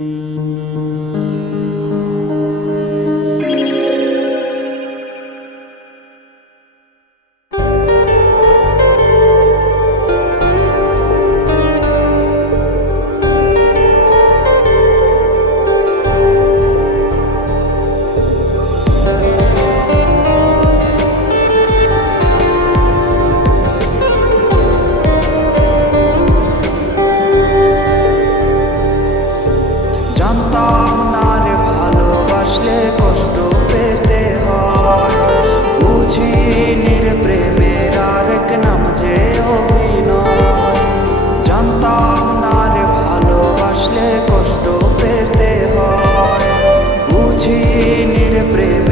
Mm-hmm. নির প্রেম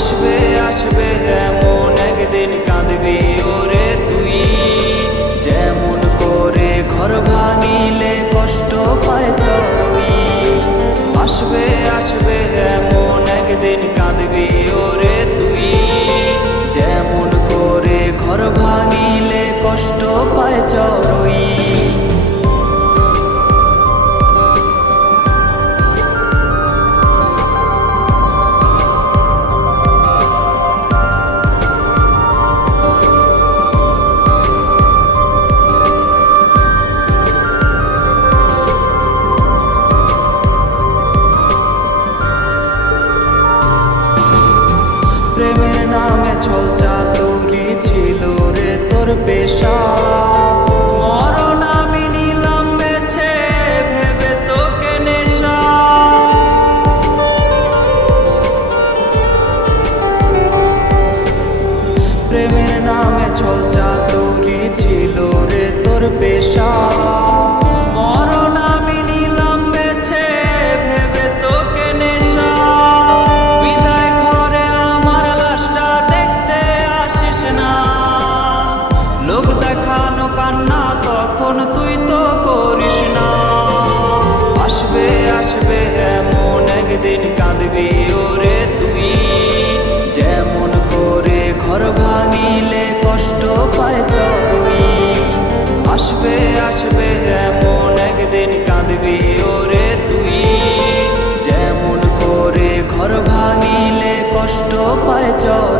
আসবে আসবে এমন একদিন কাঁদবি ওরে তুই। যেমন করে ঘর ভাঙিলে কষ্ট পায় চড়ুই আসবে আসবে এমন একদিন কাঁদবি ও ছল চাতুরি ছিল রে তোর পেশা। প্রেমের নামে ছল চাতুরি ছিল রে তোর পেশা। আসবে আসবে যেমন একদিন কাঁদবি ওরে তুই। যেমন করে ঘর ভাঙিলে কষ্ট পায় চর